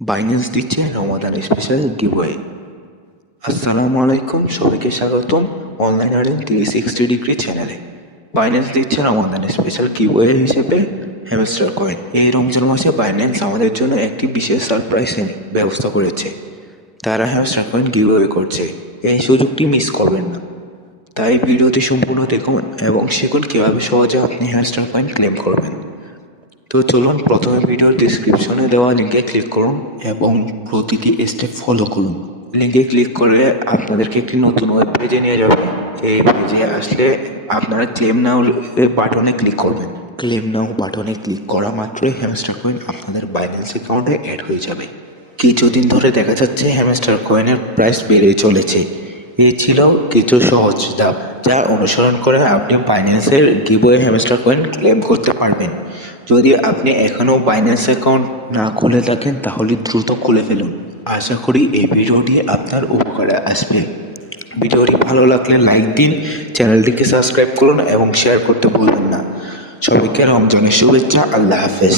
Binance দিচ্ছে রমাদান special giveaway. আসসালামু আলাইকুম, সবাইকে স্বাগতম অনলাইন আর্নিং 360 ডিগ্রি চ্যানেলে। বাইন্যান্স দিচ্ছে রমাদান স্পেশাল গিভওয়ে হিসেবে হ্যামস্টার কয়েন। এই রমজান মাসে বাইন্যান্স আমাদের জন্য একটি বিশেষ সারপ্রাইজের ব্যবস্থা করেছে। তারা হ্যামস্টার কয়েন গিভওয়ে করছে, এই সুযোগটি মিস করবেন না। তাই ভিডিওটি সম্পূর্ণ দেখুন এবং শিখুন কীভাবে সহজে আপনি হ্যামস্টার কয়েন ক্লেম করবেন। তো চলুন, প্রথমে ভিডিওর ডিসক্রিপশনে দেওয়া লিঙ্কে ক্লিক করুন এবং প্রতিটি স্টেপ ফলো করুন। লিঙ্কে ক্লিক করলে আপনাদেরকে একটি নতুন ওয়েব পেজে নিয়ে যাবে। এই পেজে আসলে আপনারা ক্লেম নাও বাটনে ক্লিক করবেন। ক্লেম নাও বাটনে ক্লিক করা মাত্রই হ্যামস্টার কয়েন আপনাদের বাইন্যান্স অ্যাকাউন্টে অ্যাড হয়ে যাবে। কিছুদিন ধরে দেখা যাচ্ছে হ্যামস্টার কয়েনের প্রাইস বেড়ে চলেছে। এই ছিল কিছু সহজ ধাপ যা অনুসরণ করে আপনি বাইন্যান্সের গিভওয়ে হ্যামস্টার কয়েন ক্লেম করতে পারবেন। যদি আপনি এখনও বাইন্যান্স অ্যাকাউন্ট না খুলে থাকেন তাহলে দ্রুত খুলে ফেলুন। আশা করি এই ভিডিওটি আপনার উপকারে আসবে। ভিডিওটি ভালো লাগলে লাইক দিন, চ্যানেলটিকে সাবস্ক্রাইব করুন এবং শেয়ার করতে ভুলবেন না। সবাইকে রমজানের শুভেচ্ছা। আল্লাহ হাফেজ।